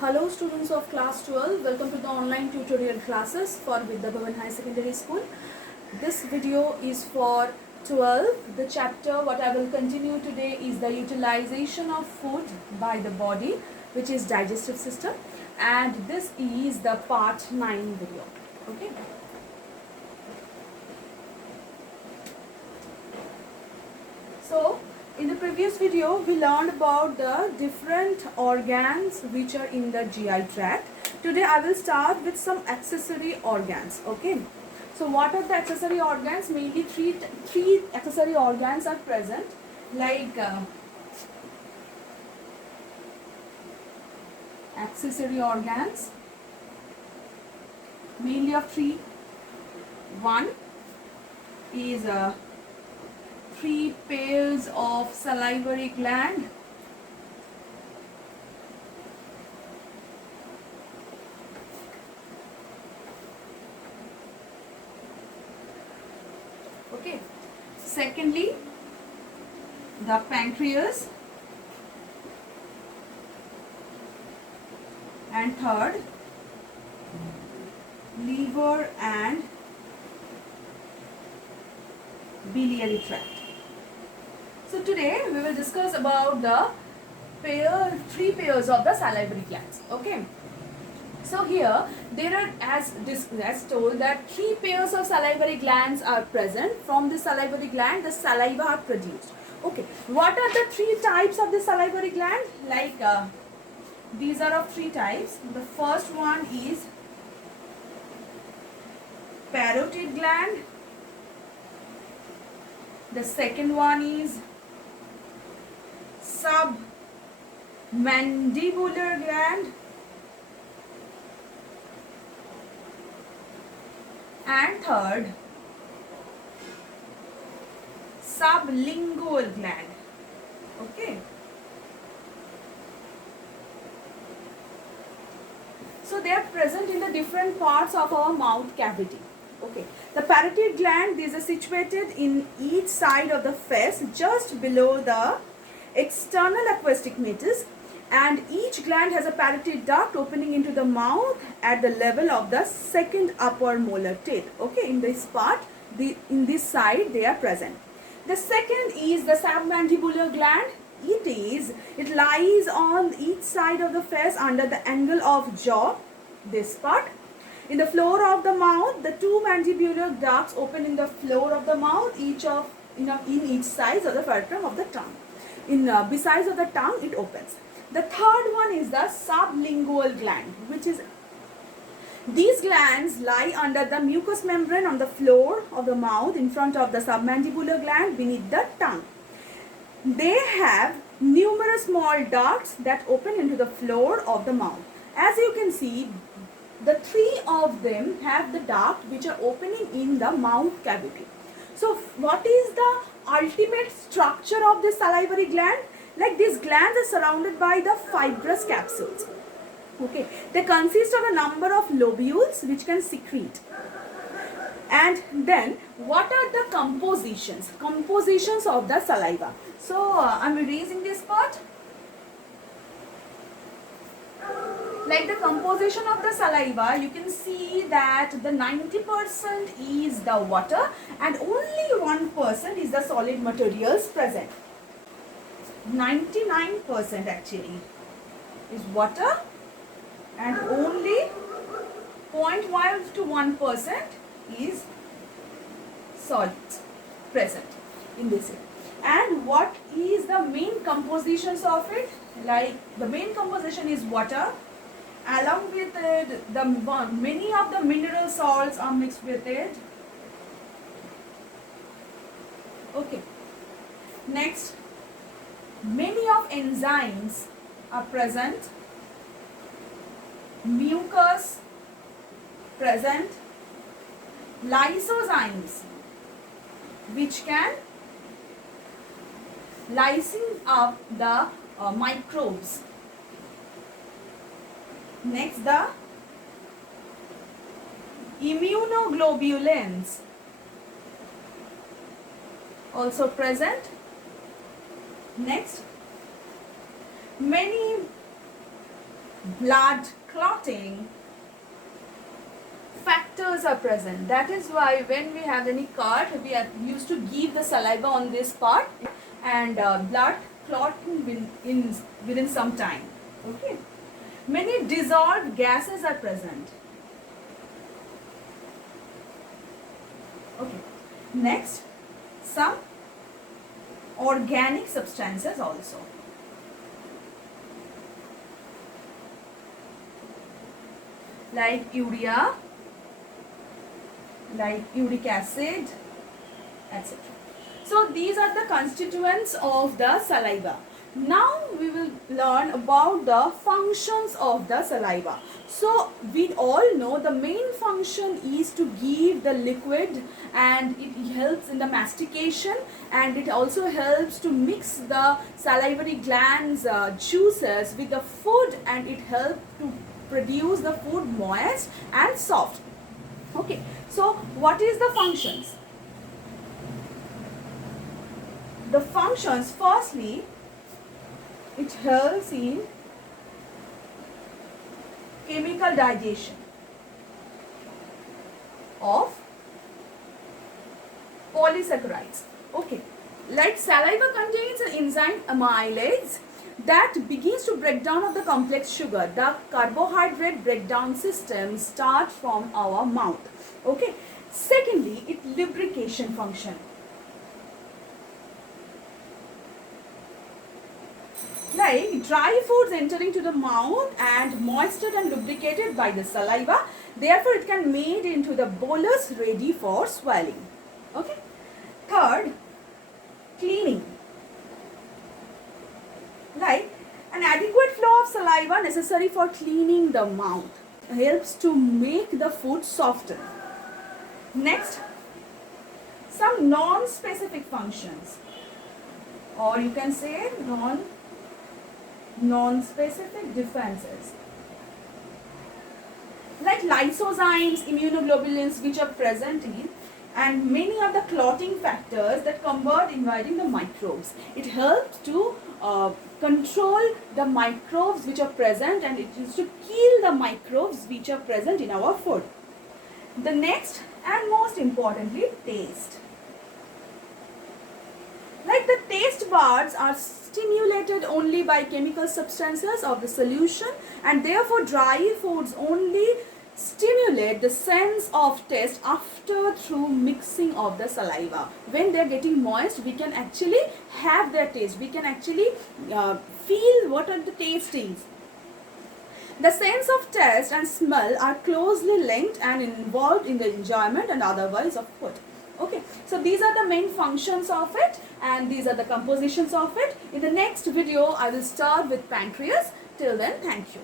Hello students of class 12, welcome to the online tutorial classes for Vidya Bhavan High Secondary School. This video is for 12. The chapter what I will continue today is the utilization of food by the body, which is digestive system, and this is the part 9 video. Okay. So in the previous video, we learned about the different organs which are in the GI tract. Today I will start with some accessory organs. Okay. So what are the accessory organs? Mainly three accessory organs are present, like accessory organs, mainly of three. One is three pairs of salivary gland. Okay. Secondly, the pancreas. And third, liver and biliary tract. So today we will discuss about the three pairs of the salivary glands. Okay. So here there are as told that three pairs of salivary glands are present. From the salivary gland, the saliva are produced. Okay. What are the three types of the salivary gland? Like these are of three types. The first one is parotid gland. The second one is submandibular gland, and third, sublingual gland. Okay. So they are present in the different parts of our mouth cavity. Okay. The parotid gland, these are situated in each side of the face, just below the external aqueous meatus, and each gland has a parotid duct opening into the mouth at the level of the second upper molar teeth. Okay, in this part, in this side they are present. The second is the submandibular gland. It lies on each side of the face under the angle of jaw, this part. In the floor of the mouth, the two mandibular ducts open in the floor of the mouth, each of in each side of the fulcrum of the tongue. Besides of the tongue, it opens. The third one is the sublingual gland, which is these glands lie under the mucous membrane on the floor of the mouth in front of the submandibular gland beneath the tongue. They have numerous small ducts that open into the floor of the mouth. As you can see, the three of them have the duct which are opening in the mouth cavity. So what is the ultimate structure of this salivary gland? Like these glands are surrounded by the fibrous capsules. Okay, they consist of a number of lobules which can secrete. And then what are the compositions? Compositions of the saliva. So I am erasing this part. Like the composition of the saliva, you can see that the 90% is the water and only 1% is the solid materials present. 99% actually is water and only 0.1 to 1% is solids present in this area. And what is the main compositions of it? Like the main composition is water. Along with it, many of the mineral salts are mixed with it. Okay. Next, many of enzymes are present. Mucus present. Lysozymes, which can lysine up the microbes. Next, the immunoglobulins also present. Next, many blood clotting factors are present. That is why when we have any cut, we are used to give the saliva on this part, and blood clotting within some time. Okay. Many dissolved gases are present. Okay. Next, some organic substances also. Like urea, like uric acid, etc. So these are the constituents of the saliva. Now we will learn about the functions of the saliva. So we all know the main function is to give the liquid, and it helps in the mastication, and it also helps to mix the salivary glands juices with the food, and it helps to produce the food moist and soft. Okay, so what is the functions? The functions, firstly, it helps in chemical digestion of polysaccharides. Okay, like saliva contains an enzyme amylase that begins to break down of the complex sugar. The carbohydrate breakdown system starts from our mouth. Okay. Secondly, it lubrication function. Like dry foods entering to the mouth and moistened and lubricated by the saliva. Therefore, it can made into the bolus ready for swallowing. Okay. Third, cleaning. Like an adequate flow of saliva necessary for cleaning the mouth helps to make the food softer. Next, some non-specific functions, or you can say non-specific defenses, like lysozymes, immunoglobulins, which are present in, and many of the clotting factors that combat inviting the microbes. It helps to control the microbes which are present, and it is to kill the microbes which are present in our food. The next and most importantly, taste. Like the taste buds are stimulated only by chemical substances of the solution, and therefore dry foods only stimulate the sense of taste after through mixing of the saliva. When they are getting moist, we can actually have their taste. We can actually feel what are the taste is. The sense of taste and smell are closely linked and involved in the enjoyment and otherwise of food. Okay, so these are the main functions of it, and these are the compositions of it. In the next video, I will start with pancreas. Till then, thank you.